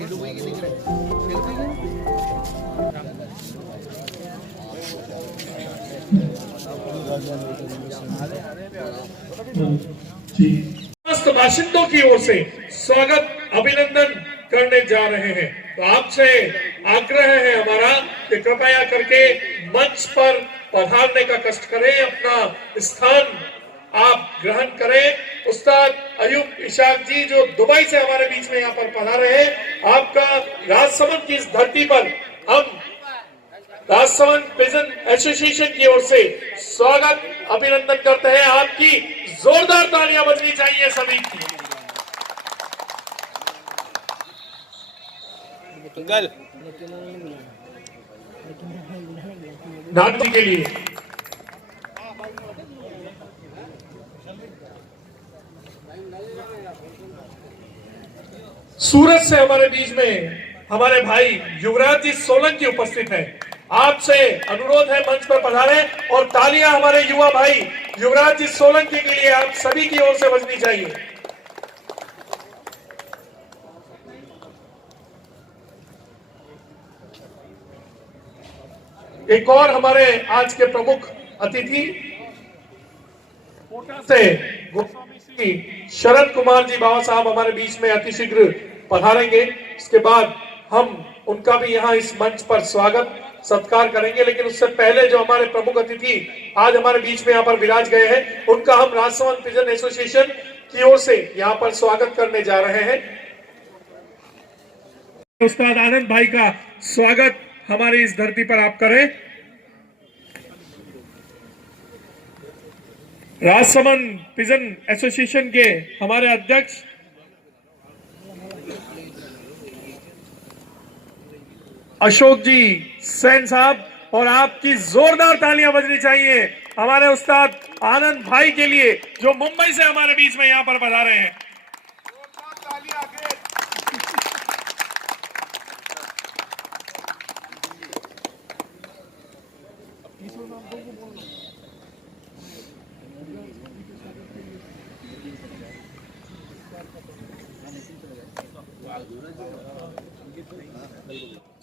समस्त बाशिंदों की ओर से स्वागत अभिनंदन करने जा रहे हैं। तो आपसे आग्रह है हमारा कि कृपया करके मंच पर पधारने का कष्ट करें, अपना स्थान आप ग्रहण करें। उस्ताद अयूब इशाक जी जो दुबई से हमारे बीच में यहाँ पर पधारे हैं, आपका राजसमंद की इस धरती पर हम राजसमंद पिजन एसोसिएशन की ओर से स्वागत अभिनंदन करते हैं। आपकी जोरदार तालियां बजनी चाहिए सभी की। नाथ के लिए सूरत से हमारे बीच में हमारे भाई युवराज जी सोलंकी उपस्थित है। आपसे अनुरोध है मंच पर पधारे और तालियां हमारे युवा भाई युवराज जी सोलंकी के लिए आप सभी की ओर से बजनी चाहिए। एक और हमारे आज के प्रमुख अतिथि कोटा से गोस्वामी श्री शरद कुमार जी बाबा साहब हमारे बीच में अतिशीघ्र पधारेंगे। इसके बाद हम उनका भी यहाँ इस मंच पर स्वागत सत्कार करेंगे, लेकिन उससे पहले जो हमारे प्रमुख अतिथि आज हमारे बीच में यहाँ पर विराज गए हैं, उनका हम राजसमंद पिजन एसोसिएशन की ओर से यहाँ पर स्वागत करने जा रहे हैं। उस्ताद आनंद भाई का स्वागत हमारी इस धरती पर आप करें। राजसमंद पिजन एसोसिएशन के हमारे अध्यक्ष अशोक जी सेन साहब, और आपकी जोरदार तालियां बजनी चाहिए हमारे उस्ताद आनंद भाई के लिए जो मुंबई से हमारे बीच में यहां पर पधारे हैं।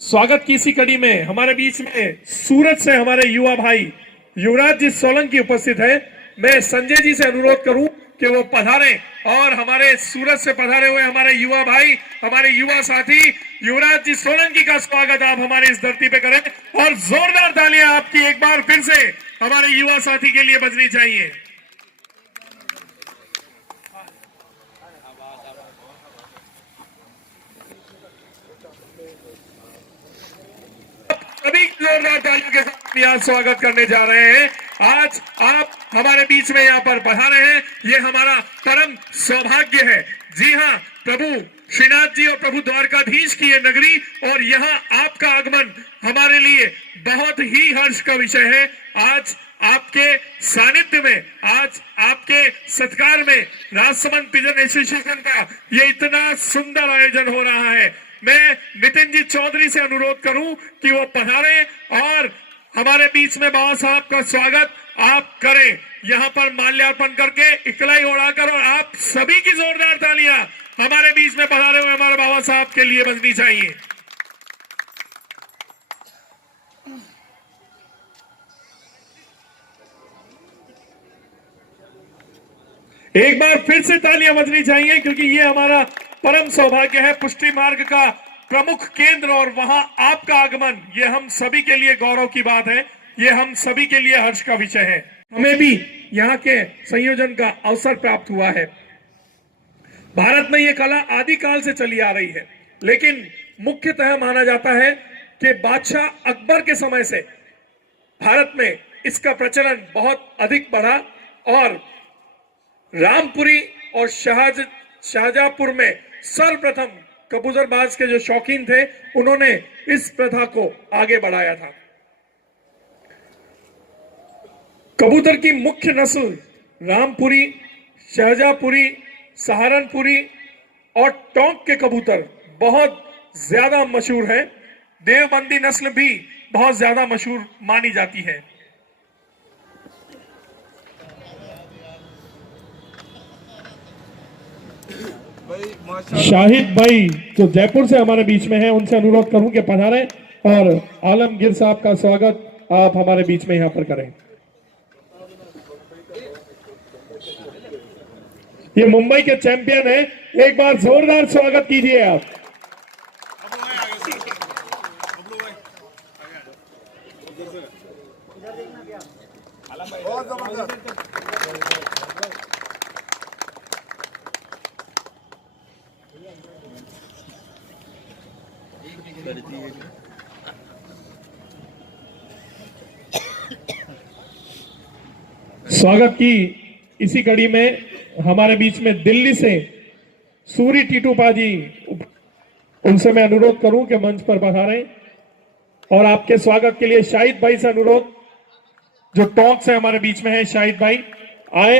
स्वागत की इसी कड़ी में हमारे बीच में सूरत से हमारे युवा भाई युवराज जी सोलंकी उपस्थित है। मैं संजय जी से अनुरोध करूं कि वो पधारें और हमारे सूरत से पधारे हुए हमारे युवा भाई हमारे युवा साथी युवराज जी सोलंकी का स्वागत आप हमारे इस धरती पे करें और जोरदार तालियां आपकी एक बार फिर से हमारे युवा साथी के लिए बजनी चाहिए। सभी जोरदार तालियों के साथ यहाँ स्वागत करने जा रहे हैं। आज आप हमारे बीच में यहाँ पर पधारे हैं, ये हमारा परम सौभाग्य है। जी हाँ, प्रभु श्रीनाथ जी और प्रभु द्वारकाधीश की ये नगरी और यहाँ आपका आगमन हमारे लिए बहुत ही हर्ष का विषय है। आज आपके सानिध्य में, आज आपके सत्कार में राजसमंद पिजन एसोसिएशन का ये इतना सुंदर आयोजन हो रहा है। मैं नितिन जी चौधरी से अनुरोध करूं कि वो पधारें और हमारे बीच में बाबा साहब का स्वागत आप करें, यहाँ पर माल्यार्पण करके इकलाई उड़ाकर, और आप सभी की जोरदार तालियां हमारे बीच में पधारे हुए हमारे बाबा साहब के लिए बजनी चाहिए। एक बार फिर से तालियां बजनी चाहिए क्योंकि ये हमारा परम सौभाग्य है। पुष्टि मार्ग का प्रमुख केंद्र और वहां आपका आगमन, ये हम सभी के लिए गौरव की बात है, ये हम सभी के लिए हर्ष का विषय है। हमें भी यहाँ के संयोजन का अवसर प्राप्त हुआ है। भारत में ये कला आदिकाल से चली आ रही है, लेकिन मुख्यतः माना जाता है कि बादशाह अकबर के समय से भारत में इसका प्रचलन बहुत अधिक बढ़ा और रामपुरी और शाहजहांपुर में सर्वप्रथम कबूतरबाज के जो शौकीन थे उन्होंने इस प्रथा को आगे बढ़ाया था। कबूतर की मुख्य नस्ल रामपुरी, शाहजहांपुरी, सहारनपुरी और टोंक के कबूतर बहुत ज्यादा मशहूर हैं। देवबंदी नस्ल भी बहुत ज्यादा मशहूर मानी जाती है। शाहिद भाई जो जयपुर से हमारे बीच में है, उनसे अनुरोध करूं कि पधारें और आलमगीर साहब का स्वागत आप हमारे बीच में यहां पर करें। ये मुंबई के चैंपियन है, एक बार जोरदार स्वागत कीजिए आप। बहुत जबरदस्त। स्वागत की इसी कड़ी में हमारे बीच में दिल्ली से सूरी टीटूपा जी, उनसे मैं अनुरोध करूं कि मंच पर पधारें और आपके स्वागत के लिए शाहिद भाई से अनुरोध, जो टॉक से हमारे बीच में है, शाहिद भाई आए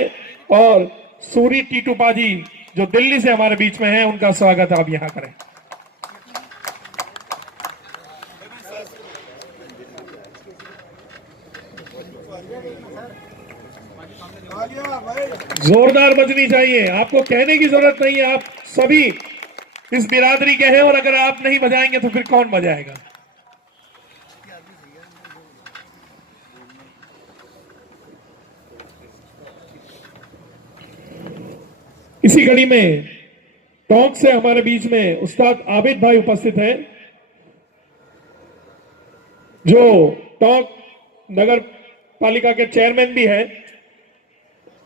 और सूरी टीटूपा जी जो दिल्ली से हमारे बीच में है, उनका स्वागत आप यहां करें। जोरदार बजनी चाहिए, आपको कहने की जरूरत नहीं है, आप सभी इस बिरादरी के हैं और अगर आप नहीं बजाएंगे तो फिर कौन बजाएगा। इसी कड़ी में टॉक से हमारे बीच में उस्ताद आबिद भाई उपस्थित हैं, जो टॉक नगर पालिका के चेयरमैन भी हैं।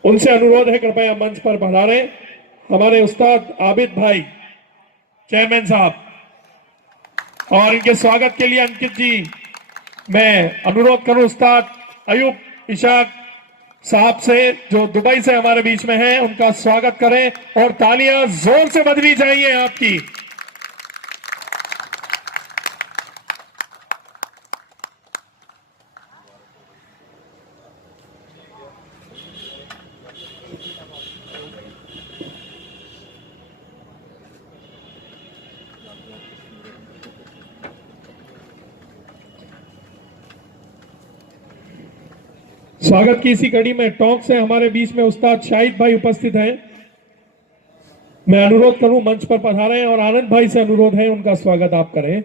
उनसे अनुरोध है कृपया मंच पर पधारें हमारे उस्ताद आबिद भाई चेयरमैन साहब, और इनके स्वागत के लिए अंकित जी मैं अनुरोध करूं उस्ताद अयूब इशाक साहब से, जो दुबई से हमारे बीच में हैं, उनका स्वागत करें और तालियां जोर से बजनी चाहिए आपकी। स्वागत की इसी कड़ी में टॉक से हमारे बीच में उस्ताद शाहिद भाई उपस्थित हैं। मैं अनुरोध करूं मंच पर पधारें और आनंद भाई से अनुरोध है उनका स्वागत आप करें।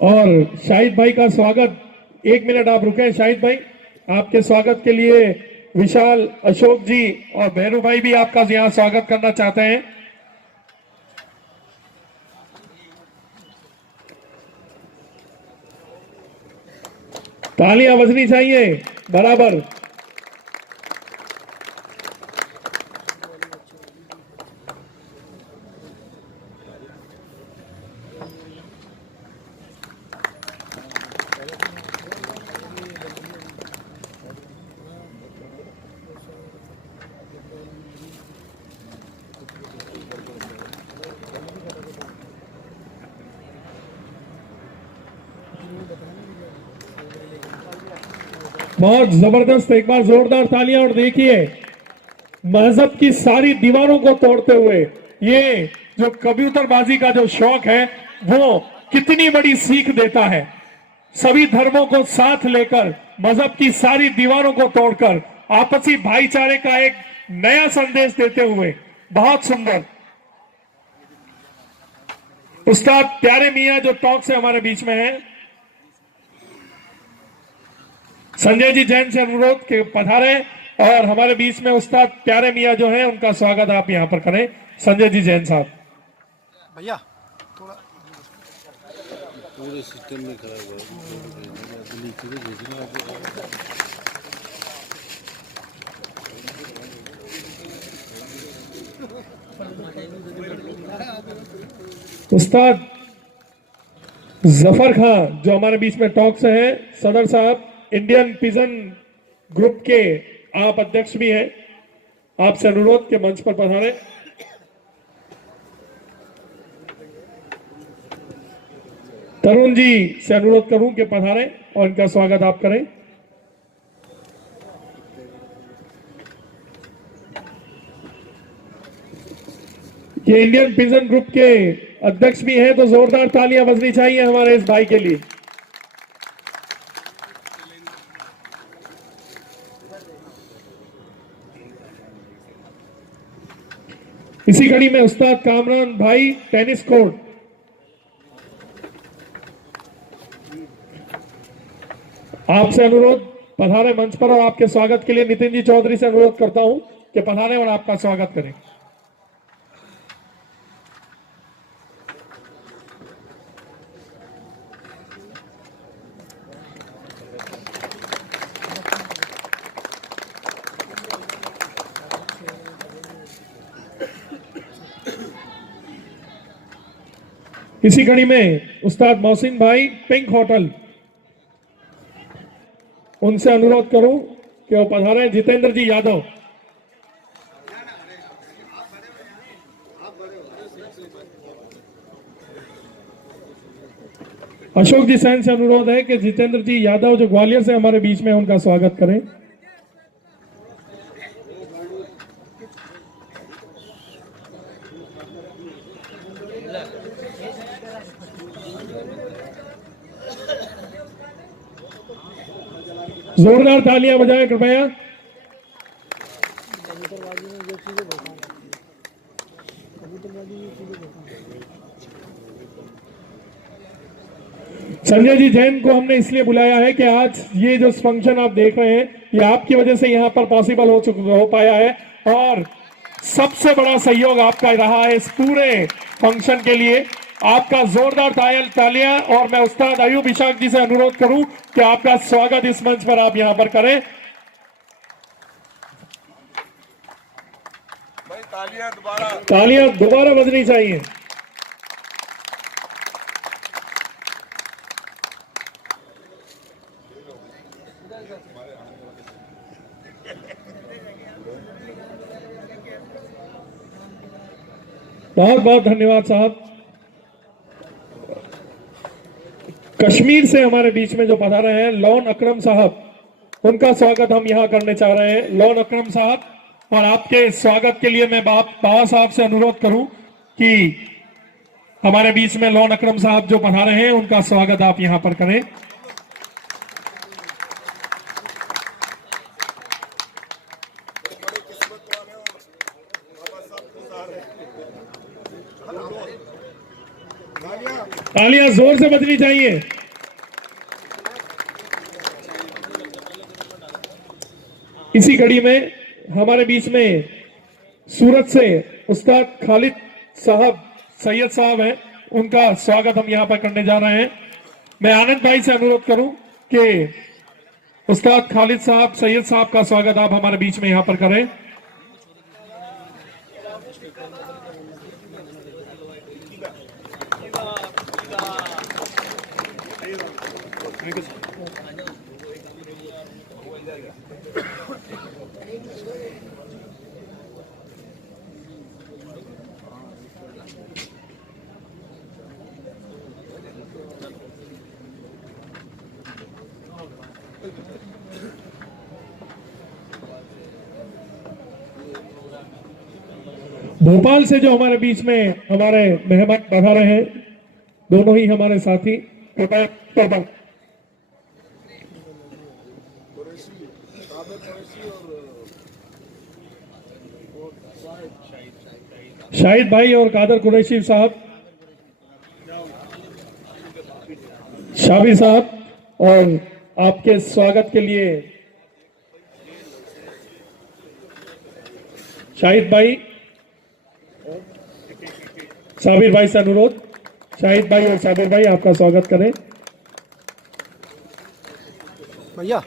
और शाहिद भाई का स्वागत, 1 मिनट आप रुकें शाहिद भाई, आपके स्वागत के लिए विशाल, अशोक जी और भैरू भाई भी आपका यहां स्वागत करना चाहते हैं। तालियां बजनी चाहिए बराबर। बहुत जबरदस्त, एक बार जोरदार तालियां। और देखिए मजहब की सारी दीवारों को तोड़ते हुए ये जो कबूतरबाजी का जो शौक है वो कितनी बड़ी सीख देता है। सभी धर्मों को साथ लेकर मजहब की सारी दीवारों को तोड़कर आपसी भाईचारे का एक नया संदेश देते हुए, बहुत सुंदर। उस्ताद प्यारे मियां जो टॉक से हमारे बीच में है, संजय जी जैन से अनुरोध के पधारे और हमारे बीच में उस्ताद प्यारे मियां जो हैं, उनका स्वागत आप यहां पर करें। संजय जी जैन साहब। भैया थोड़ा पूरे सिस्टम में खराब है। उस्ताद जफर खान जो हमारे बीच में टॉक से हैं, सदर साहब, इंडियन पिजन ग्रुप के आप अध्यक्ष भी हैं, आपसे अनुरोध के मंच पर पधारें। तरुण जी से अनुरोध करूं कि पधारें और इनका स्वागत आप करें। कि इंडियन पिजन ग्रुप के अध्यक्ष भी हैं, तो जोरदार तालियां बजनी चाहिए हमारे इस भाई के लिए। इसी कड़ी में उस्ताद कामरान भाई टेनिस कोर्ट, आपसे अनुरोध पधारे मंच पर और आपके स्वागत के लिए नितिन जी चौधरी से अनुरोध करता हूं कि पधारे और आपका स्वागत करें। इसी कड़ी में उस्ताद मोहसिन भाई पिंक होटल, उनसे अनुरोध करूं कि वो पधारें। जितेंद्र जी यादव, अशोक जी सैन से अनुरोध है कि जितेंद्र जी यादव जो ग्वालियर से हमारे बीच में, उनका स्वागत करें। जोरदार तालियां बजाएं कृपया। संजय जी जैन को हमने इसलिए बुलाया है कि आज ये जो फंक्शन आप देख रहे हैं, ये आपकी वजह से यहाँ पर पॉसिबल हो पाया है, और सबसे बड़ा सहयोग आपका रहा है इस पूरे फंक्शन के लिए। आपका जोरदार तालियां। और मैं उस्ताद अयूब इशाक जी से अनुरोध करूं कि आपका स्वागत इस मंच पर आप यहां पर करें। भाई तालियां दोबारा बजनी चाहिए। बहुत बहुत धन्यवाद साहब। कश्मीर से हमारे बीच में जो पधारे हैं लॉन अकरम साहब, उनका स्वागत हम यहां करने चाह रहे हैं। लॉन अकरम साहब, और आपके स्वागत के लिए मैं बाबा साहब से अनुरोध करूं कि हमारे बीच में लॉन अकरम साहब जो पधारे हैं, उनका स्वागत आप यहां पर करें। तालियां जोर से बजनी चाहिए। इसी कड़ी में हमारे बीच में सूरत से उस्ताद खालिद साहब सैयद साहब हैं, उनका स्वागत हम यहां पर करने जा रहे हैं। मैं आनंद भाई से अनुरोध करूं कि उस्ताद खालिद साहब सैयद साहब का स्वागत आप हमारे बीच में यहां पर करें। भोपाल से जो हमारे बीच में हमारे मेहमान पधारे हैं, दोनों ही हमारे साथी, शाहिद भाई और कादर कुरैशी साहब, शाबिर साहब, और आपके स्वागत के लिए शाहिद भाई, साबिर भाई से अनुरोध, शाहिद भाई और साबिर भाई आपका स्वागत करें। भैया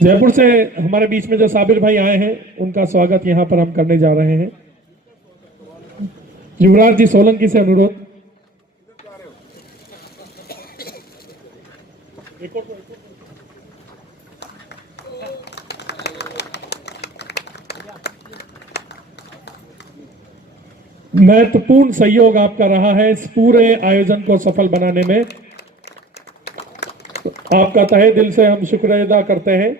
जयपुर से हमारे बीच में जो साबिर भाई आए हैं, उनका स्वागत यहां पर हम करने जा रहे हैं। युवराज जी सोलंकी से अनुरोध। महत्वपूर्ण सहयोग आपका रहा है इस पूरे आयोजन को सफल बनाने में। आपका तहे दिल से हम शुक्र अदा करते हैं।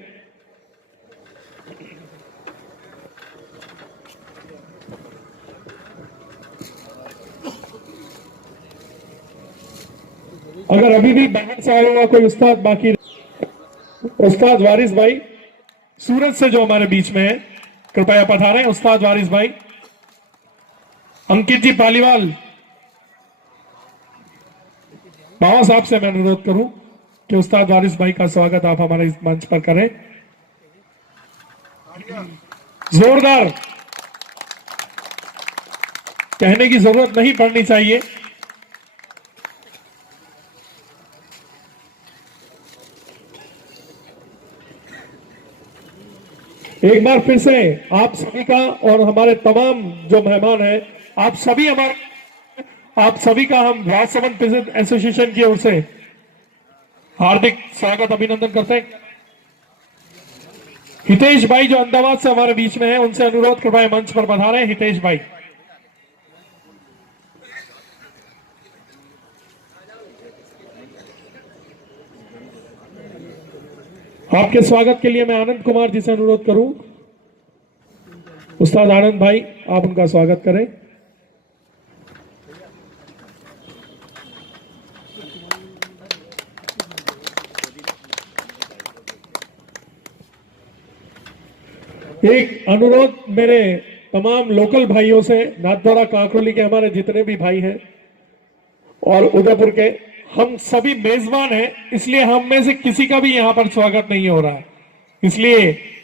अगर अभी भी बाहर से आया हुआ कोई उस्ताद बाकी, उस्ताद वारिस भाई सूरत से जो हमारे बीच में है, कृपया पधारें। उस्ताद वारिस भाई, अंकित जी पालीवाल, बाबा साहब से मैं अनुरोध करूं कि उस्ताद वारिस भाई का स्वागत आप हमारे इस मंच पर करें। जोरदार, कहने की जरूरत नहीं पड़नी चाहिए। एक बार फिर से आप सभी का और हमारे तमाम जो मेहमान हैं, आप सभी का हम राजसमंद फिजर एसोसिएशन की ओर से हार्दिक स्वागत अभिनंदन करते हैं। हितेश भाई जो अहमदाबाद से हमारे बीच में हैं, उनसे अनुरोध कृपया मंच पर पधारें। हितेश भाई, आपके स्वागत के लिए मैं आनंद कुमार जी से अनुरोध करूं। उस्ताद आनंद भाई, आप उनका स्वागत करें। एक अनुरोध मेरे तमाम लोकल भाइयों से, नाथद्वारा काकोली के हमारे जितने भी भाई हैं और उदयपुर के, हम सभी मेजबान हैं, इसलिए हम में से किसी का भी यहां पर स्वागत नहीं हो रहा है। इसलिए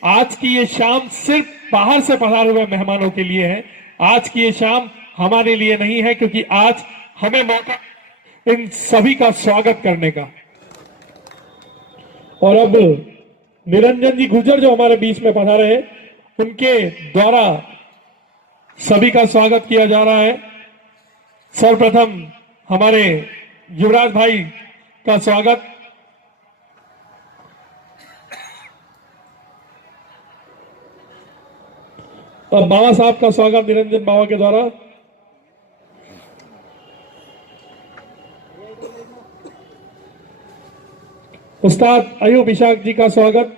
आज की ये शाम सिर्फ बाहर से पधारे हुए मेहमानों के लिए है। आज की ये शाम हमारे लिए नहीं है, क्योंकि आज हमें मौका इन सभी का स्वागत करने का। और अब निरंजन जी गुर्जर जो हमारे बीच में पधारे हैं, उनके द्वारा सभी का स्वागत किया जा रहा है। सर्वप्रथम हमारे युवराज भाई का स्वागत। अब बाबा साहब का स्वागत निरंजन बाबा के द्वारा। उस्ताद अयूब इशाक जी का स्वागत।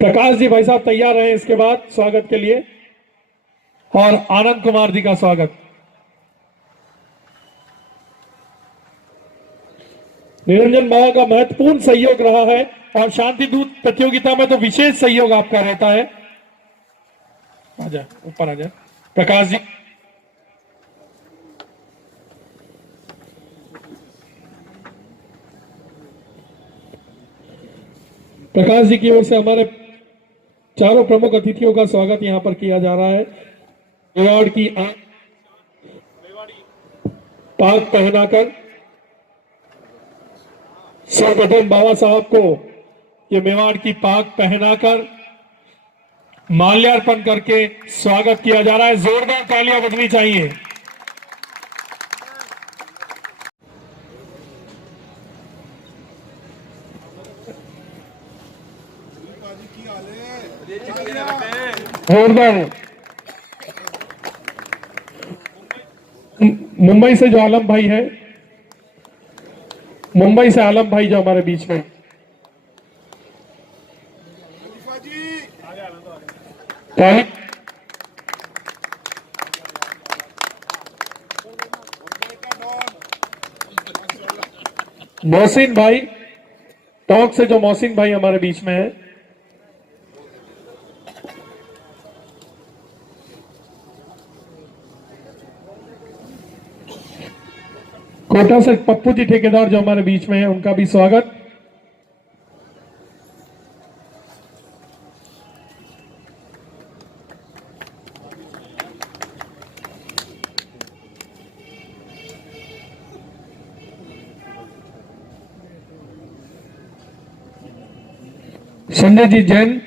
प्रकाश जी भाई साहब तैयार हैं इसके बाद स्वागत के लिए। और आनंद कुमार जी का स्वागत। निरंजन बाबा का महत्वपूर्ण सहयोग रहा है और शांति दूत प्रतियोगिता में तो विशेष सहयोग आपका रहता है। आजा, ऊपर आजा प्रकाश जी। प्रकाश जी की ओर से हमारे चारों प्रमुख अतिथियों का स्वागत यहां पर किया जा रहा है। मेवाड़ की पाग पहनाकर सर्वप्रथम बाबा साहब को ये मेवाड़ की पाग पहनाकर माल्यार्पण करके स्वागत किया जा रहा है। जोरदार तालियां बजनी चाहिए। जोरदार। मुंबई से जो आलम भाई है, मुंबई से आलम भाई जो हमारे बीच में, मोहसिन भाई टॉक से जो मोहसिन भाई हमारे बीच में है, कोटा से पप्पू जी ठेकेदार जो हमारे बीच में है, उनका भी स्वागत। संजय जी जैन,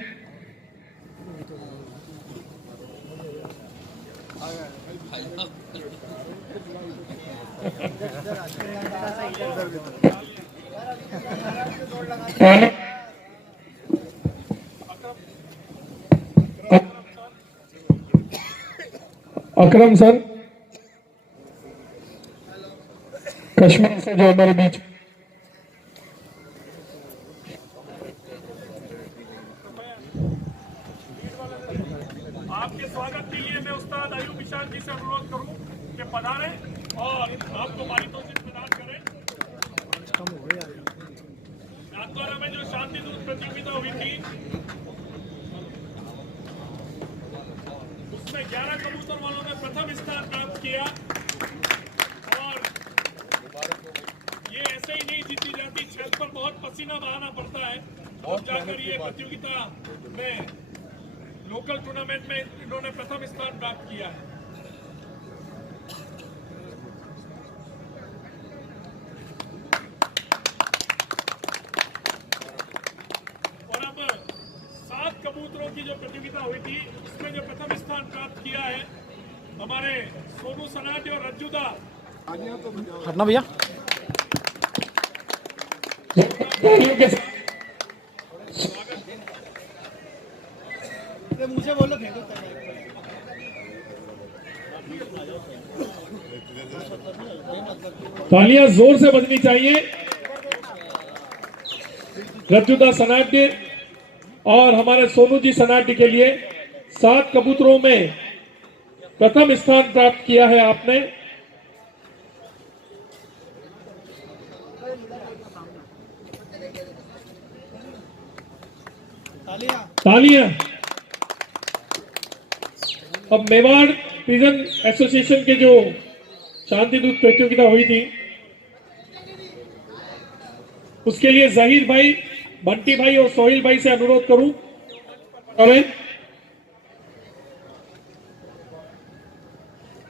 अकरम सर, कश्मीर से जो हमारे बीच आपके स्वागत के लिए मैं उस्ताद अयूब ईशान जी से अनुरोध करूं कि पधारें और आपको पारितोषिक प्रदान करें। नाथद्वारा में जो शांति दूत प्रतियोगिता हुई थी उसमें 11 कबूतर वालों ने प्रथम स्थान प्राप्त किया और ये ऐसे ही नहीं जीती जाती, छत पर बहुत पसीना बहाना पड़ता है और जाकर ये प्रतियोगिता में लोकल टूर्नामेंट में इन्होंने प्रथम स्थान प्राप्त किया है। और अब 7 कबूतरों की जो प्रतियोगिता हुई थी उसमें जो प्रथम स्थान प्राप्त किया है हमारे सोनू सनाटी और रज्जुदा। हटना भैया। मुझे बोलो फेंको। तालियां जोर से बजनी चाहिए रज्जुदा सनाटी और हमारे सोनू जी सनाटी के लिए। 7 कबूतरों में प्रथम स्थान प्राप्त किया है आपने। तालियां। अब मेवाड़ पिजन एसोसिएशन के जो शांति दूत प्रतियोगिता हुई थी उसके लिए जहीर भाई, बंटी भाई और सोहिल भाई से अनुरोध करूं करें।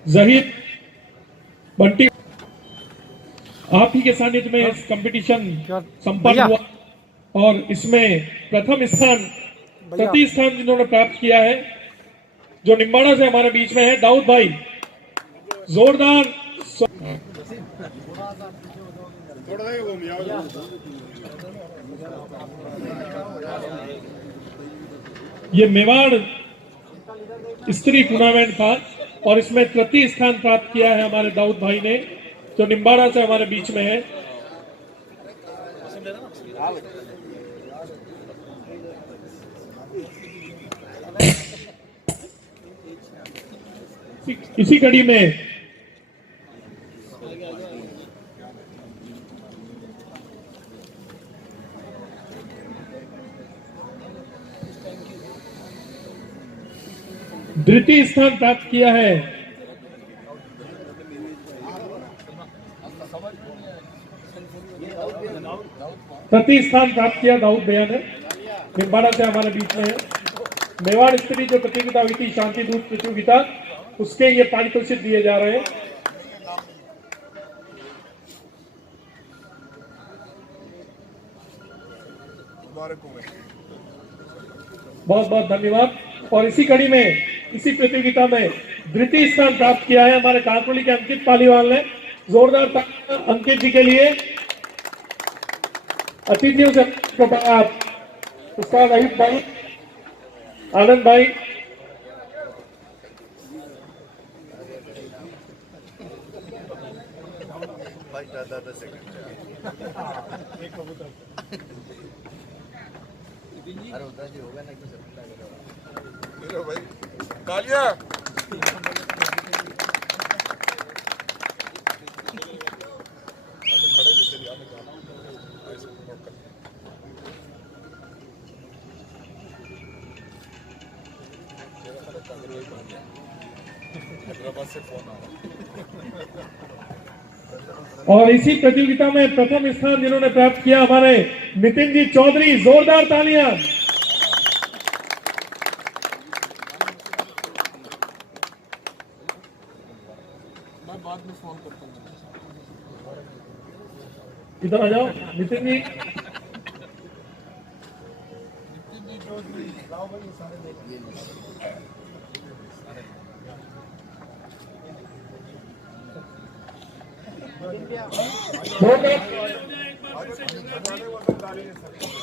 जहीर, बंटी, आप ही के सानिध्य में इस कंपटीशन संपन्न हुआ और इसमें प्रथम स्थान, तृतीय स्थान जिन्होंने प्राप्त किया है जो निम्बाड़ा से हमारे बीच में है, दाऊद भाई। जोरदार ये मेवाड़ स्त्री टूर्नामेंट था और इसमें तृतीय स्थान प्राप्त किया है हमारे दाऊद भाई ने जो निम्बाड़ा से हमारे बीच में है। इसी कड़ी में द्वितीय स्थान प्राप्त किया है तृतीय स्थान प्राप्त किया दाऊद भैया ने, निम्बाड़ा से हमारे बीच में है। मेवाड़ स्त्री जो प्रतियोगिता हुई थी शांति दूत प्रतियोगिता, उसके ये पारितोषिक दिए जा रहे हैं। बहुत बहुत धन्यवाद। और इसी कड़ी में, इसी प्रतियोगिता में द्वितीय स्थान प्राप्त किया है हमारे कांकोली के अंकित पालीवाल ने। जोरदार अंकित जी के लिए। अतिथियों से आप उस्ताद अयूब भाई, आनंद भाई, तालियां। और इसी प्रतियोगिता में प्रथम स्थान जिन्होंने प्राप्त किया हमारे नितिन जी चौधरी। जोरदार तालियां। मैं बाद में फोन करता हूँ। इधर आ जाओ नितिन जी।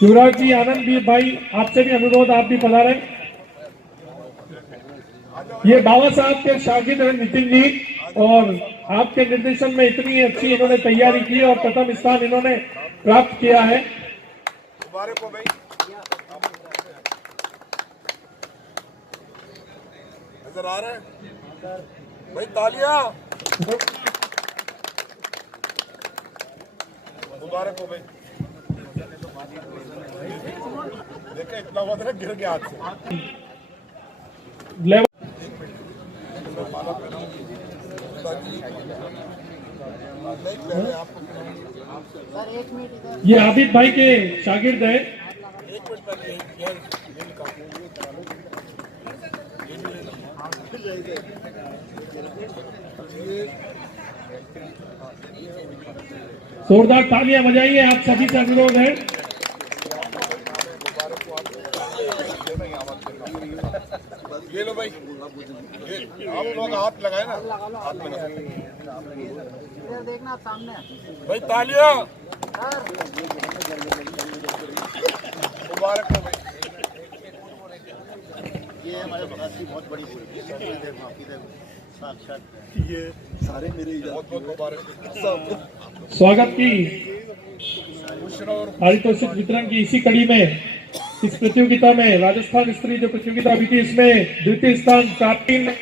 युवराज जी, आनंद भी भाई, आपसे भी अनुरोध, आप भी पधारे। ये बाबा साहब के शागिर्द हैं नितिन जी और आपके निर्देशन में इतनी अच्छी इन्होंने तैयारी की और प्रथम स्थान इन्होंने प्राप्त किया है। मुबारक हो भाई। नजर आ रहा है भाई, तालियां। मुबारक हो भाई। देखा इतना हुआ था, गिर गया हाथ से। लेवल ये आबिद भाई के शागिर्द है। जोरदार तालियां बजाइए, आप सभी से अनुरोध है। ये लो भाई, ये आप लोग हाथ लगाए ना, हाथ में इधर देखना आप सामने भाई, तालियां। मुबारक हो भाई। ये हमारे बगास की बहुत बड़ी भूल है। साक्षात ये सारे मेरे बहुत बहुत मुबारक। स्वागत की पारितोषिक वितरण की इसी कड़ी में इस प्रतियोगिता में राजस्थान स्त्री जो प्रतियोगिता हुई थी, इसमें द्वितीय स्थान प्राप्ति में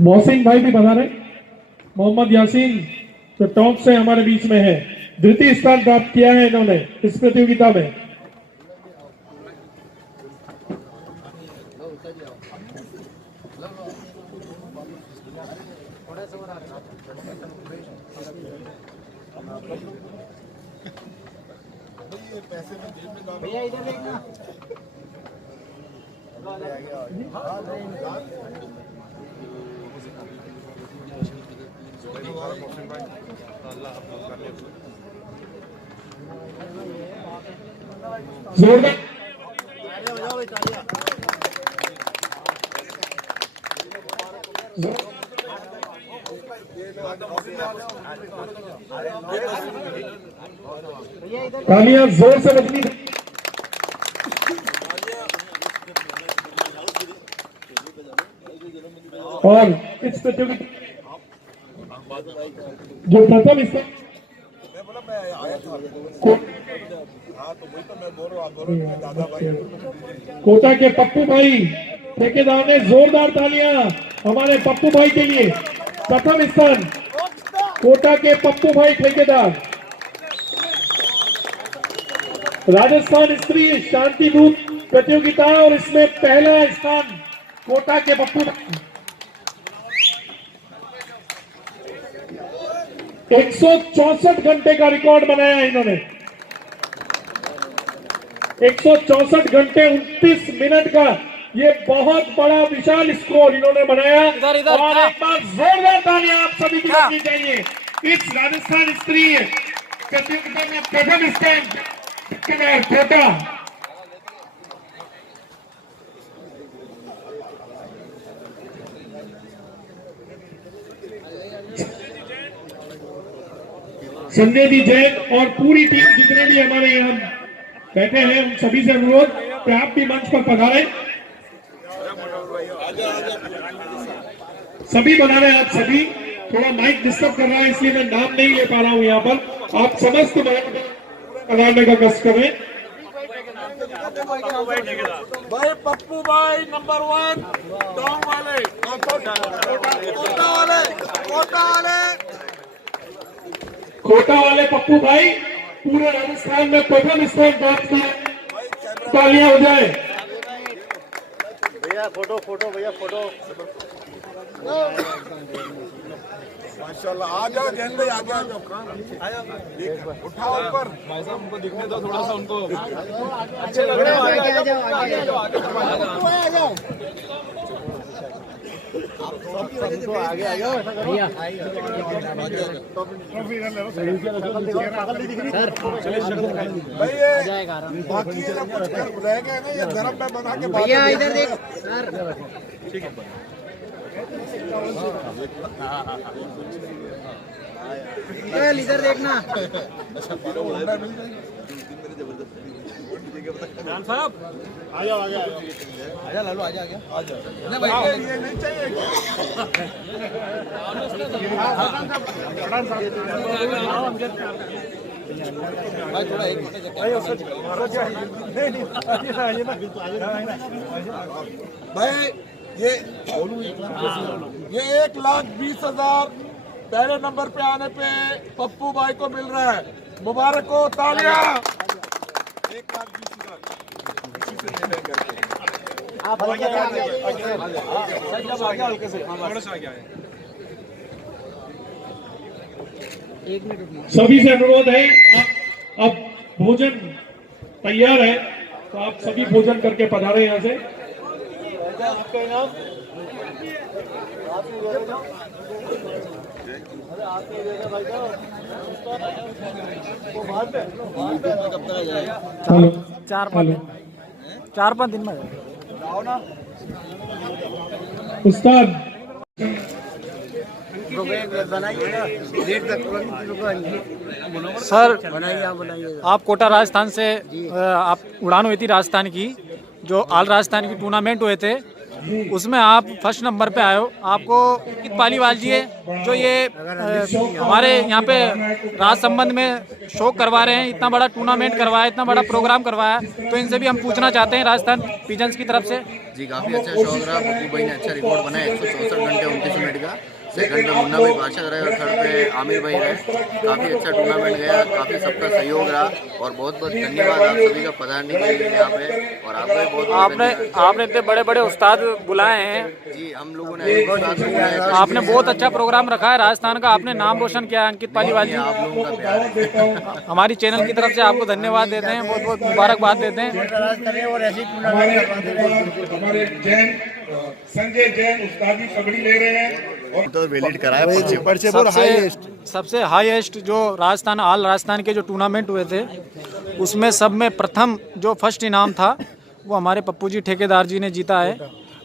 मोहसिन भाई भी बता रहे। मोहम्मद यासीन जो टॉप से हमारे बीच में है, द्वितीय स्थान प्राप्त किया है इन्होंने इस प्रतियोगिता में। भैया इधर देखना। जोरदार तालियां जोर से बजनी। और इस प्रतियोगिता जो प्रथम स्थान मैं बोला मैं आया था। हाँ तो वही तो मैं बोल रहा हूँ, आप बोलो दादा भाई। कोटा के पप्पू भाई ठेकेदार ने जोरदार तालियां हमारे पप्पू भाई के लिए। प्रथम स्थान कोटा के पप्पू भाई ठेकेदार। राजस्थान स्त्री शांति दूत प्रतियोगिता और इसमें पहला स्थान कोटा के पप्पू भाई। 164 घंटे का रिकॉर्ड बनाया इन्होंने। 164 घंटे 29 मिनट का ये बहुत बड़ा विशाल स्कोर इन्होंने बनाया। और एक बार जोरदार तालियां आप सभी की लगनी चाहिए। इस राजस्थान स्त्री प्रतियोगिता में प्रथम स्थान कोटा। संजय जी जैन और पूरी टीम जितने भी हमारे यहाँ बैठे हैं उन सभी से अनुरोध कि आप भी मंच पर पधारें। सभी बना रहे हैं, आप सभी। थोड़ा माइक डिस्टर्ब कर रहा है इसलिए मैं नाम नहीं ले पा रहा हूँ यहाँ पर। आप समस्त पधारने का कष्ट करें। भाई पप्पू भाई नंबर 1 टॉम वाले, कोटा वाले पप्पू भाई पूरे राजस्थान में प्रथम स्थान प्राप्त किया। तालियां हो जाए। भैया फोटो भैया फोटो। माशाल्लाह। आ जाओ जैन भाई, आ जाओ। उठाओ ऊपर भाई साहब, उनको दिखने दो थोड़ा सा, उनको अच्छे लग रहे हैं। आ जाओ। आगे आ जाओ भैया। भाई ये बाकी ये लोग कुछ रह गए ना, ये गरम में बना के भैया इधर देख सर। ठीक है। इधर देखना साहब आ जाओ आजा लालू आजा आजा नहीं भाई ये नहीं चाहिए भाई थोड़ा एक मिनट भाई ये 1,20,000 पहले नंबर पे आने पे पप्पू भाई को मिल रहा है। मुबारक हो, तालियां। 1,20,000 सभी से अनुरोध है अब भोजन तैयार है तो आप सभी भोजन करके पधारे यहाँ से। हेलो 4-5 दिन में उस्ताद सर आप कोटा राजस्थान से आप उड़ान हुई थी राजस्थान की, जो ऑल राजस्थान की टूर्नामेंट हुए थे उसमें आप फर्स्ट नंबर पे आए हो। आपको अंकित पालीवाल जी है जो ये हमारे यहाँ पे राज संबंध में शो करवा रहे हैं, इतना बड़ा टूर्नामेंट करवाया, इतना बड़ा प्रोग्राम करवाया, तो इनसे भी हम पूछना चाहते हैं राजस्थान पिजन्स की तरफ से। जी काफ़ी अच्छा शो रहा। पप्पू भाई ने अच्छा रिकॉर्ड बनाया 164 घंटे 29 मिनट का। सेकंड पे मुन्ना भाई पार्षद रहे और थर्ड पे आमिर भाई रहे। काफ़ी अच्छा टूर्नामेंट गया, काफ़ी सबका सहयोग रहा और बहुत बहुत धन्यवाद आप सभी का पधारने के लिए यहाँ पे। और आपका भी बहुत आपने इतने बड़े बड़े उस्ताद बुलाए हैं जी। हम लोगों ने आपने बहुत अच्छा प्रोग्राम रखा है राजस्थान का, आपने नाम रोशन किया है अंकित पालीवाल जी। आप लोगों का प्यार है। हमारी चैनल की तरफ से आपको धन्यवाद देते हैं, बहुत बहुत मुबारकबाद देते हैं। हमारे जैन संजय जैन उस्ताद भी पगड़ी ले रहे हैं और तो वैलिड कराया सबसे हाईएस्ट जो राजस्थान ऑल राजस्थान के जो टूर्नामेंट हुए थे उसमें सब में प्रथम जो फर्स्ट इनाम था वो हमारे पप्पू जी ठेकेदार जी ने जीता है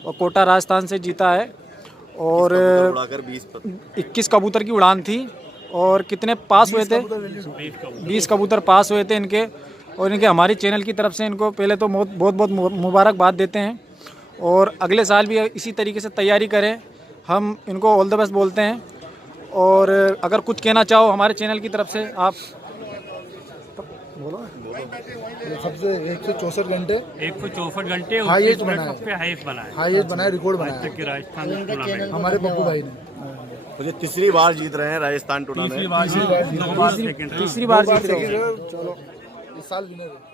और कोटा राजस्थान से जीता है। और 21 कबूतर की उड़ान थी और कितने पास हुए थे? 20 कबूतर पास हुए थे इनके। और इनके हमारी चैनल की तरफ से इनको पहले तो बहुत बहुत मुबारकबाद देते हैं और अगले साल भी इसी तरीके से तैयारी करें, हम इनको ऑल द बेस्ट बोलते हैं। और अगर कुछ कहना चाहो हमारे चैनल की तरफ से आप बोलो। सबसे 164 घंटे 164 घंटे हाईएस्ट बनाया, हाईएस्ट बनाया, रिकॉर्ड बनाया राजस्थान हमारे पप्पू भाई ने। मुझे तीसरी बार जीत रहे हैं राजस्थान टूर्नामेंट। तीसरी बार जीत रहे हैं। चलो इस साल विनर है।